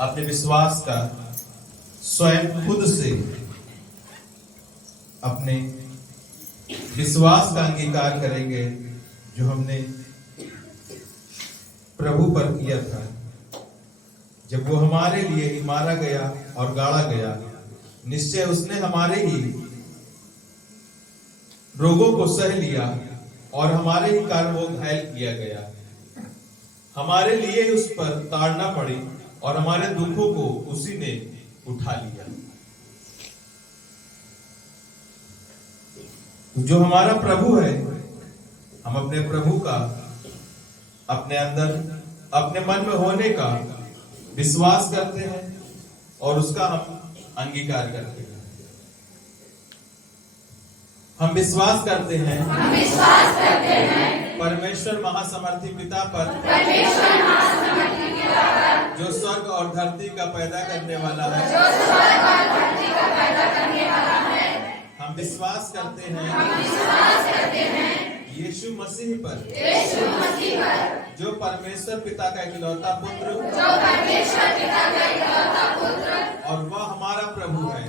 अपने विश्वास का स्वयं खुद से अपने विश्वास का अंगीकार करेंगे जो हमने प्रभु पर किया था, जब वो हमारे लिए ही मारा गया और गाड़ा गया। निश्चय उसने हमारे ही रोगों को सह लिया और हमारे ही कारण वो घायल किया गया। हमारे लिए उस पर ताड़ना पड़ी और हमारे दुखों को उसी ने उठा लिया। जो हमारा प्रभु है, हम अपने प्रभु का अपने अंदर अपने मन में होने का विश्वास करते हैं और उसका हम अंगीकार करते हैं। हम विश्वास करते हैं परमेश्वर महासमर्थी पिता पर, जो स्वर्ग और धरती का पैदा करने वाला है। हम विश्वास करते हैं यीशु मसीह पर, जो परमेश्वर पिता का इकलौता पुत्र, और वह हमारा प्रभु है।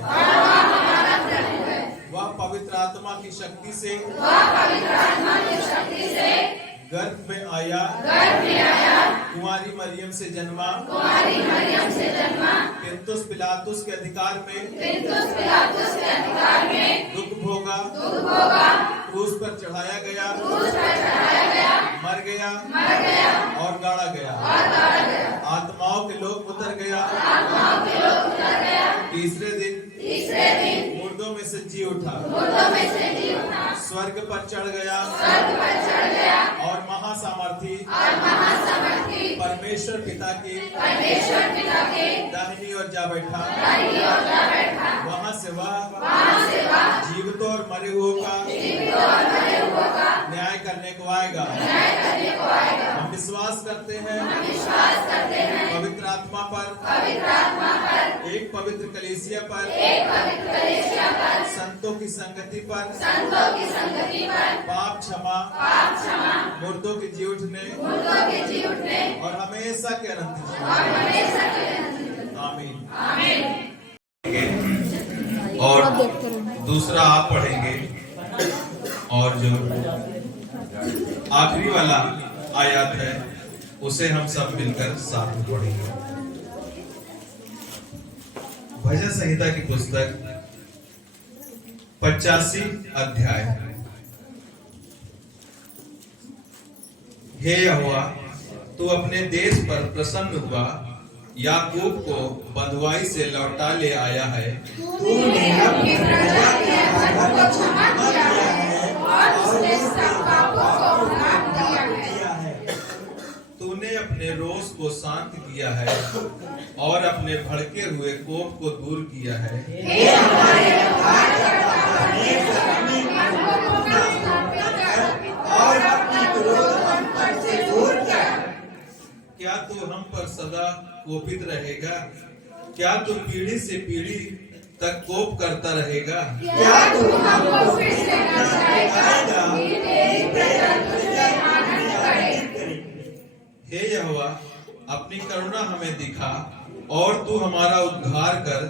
वह पवित्र आत्मा की शक्ति से गर्भ में आया, कुंवारी मरियम से जन्मा, पिलातुस पिलातुस के अधिकार में दुख भोगा, क्रूस पर चढ़ाया गया, मर गया और गाड़ा गया, आत्माओं के लोक उतर गया, तीसरे दिन मुर्दों में से जी उठा, स्वर्ग पर चढ़ गया और महासामर्थी परमेश्वर पिता की दाहिनी ओर जा बैठा। वहां से वह जीवितों और मरे हुओं का न्याय करने को आएगा। हम विश्वास करते हैं पवित्र आत्मा पर, एक पवित्र कलीसिया पर, संतों की संगति पर, पाप क्षमा, मुर्दों के जी उठने और हमेशा के अनंत जीवन। आमीन। और दूसरा आप पढ़ेंगे और जो आखिरी वाला आयत है उसे हम सब मिलकर साथ में पढ़ेंगे। भजन संहिता की पुस्तक 85 अध्याय। हे यहोवा, तू अपने देश पर प्रसन्न हुआ, याकूब को बंधुआई से लौटा ले आया है। तूने अपनी प्रजा के अधर्म को क्षमा किया है और उसने सब पापों को माफ किया है। तूने अपने रोष को शांत किया है और अपने भड़के हुए कोप को दूर किया है। हे हमारे और अपनी क्रोध हम पर से दूर कर। क्या तू हम पर सदा कोपित रहेगा? क्या तू पीढ़ी से पीढ़ी तक कोप करता रहेगा? क्या तू हमको फिर से न चाहेगा कि तेरी प्रजा तुझसे आनंद करे? हे यहोवा, अपनी करुणा हमें दिखा और तू हमारा उद्धार कर।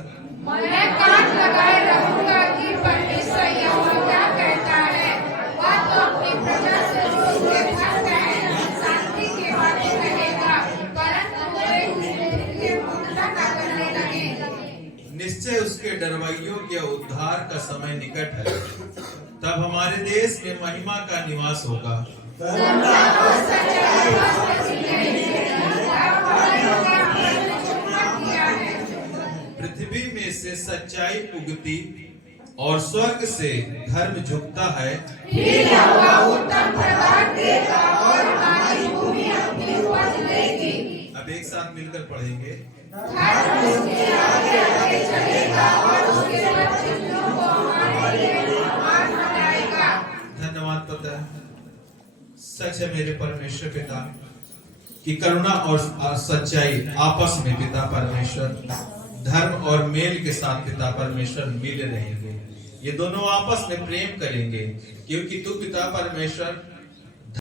मैं कान लगाए रहूंगा कि परमेश्वर यहोवा क्या कहता है। वह तो अपनी प्रजा से रोज के फंस गए शांति की बातें कहेगा, परंतु वे उसके मूर्खता का करने लगे। निश्चय उसके डरवाइयों के उद्धार का समय निकट है। तब हमारे देश में महिमा का निवास होगा। पृथ्वी में से सच्चाई उगती और स्वर्ग से धर्म झुकता है। फिर यहोवा उत्तम प्रभात देगा और हमारी भूमि अपनी उपज देगी। अब एक साथ मिलकर पढ़ेंगे। धर्म उसके आगे आगे चलेगा और उसके बच्चों को हमारे लिए आवाज बनाएगा। धन्यवाद पिता। सच है मेरे परमेश्वर पिता कि करुणा और सच्चाई आपस में पिता परमेश्वर धर्म और मेल के साथ पिता परमेश्वर मिल रहेंगे। ये दोनों आपस में प्रेम करेंगे क्योंकि तू पिता परमेश्वर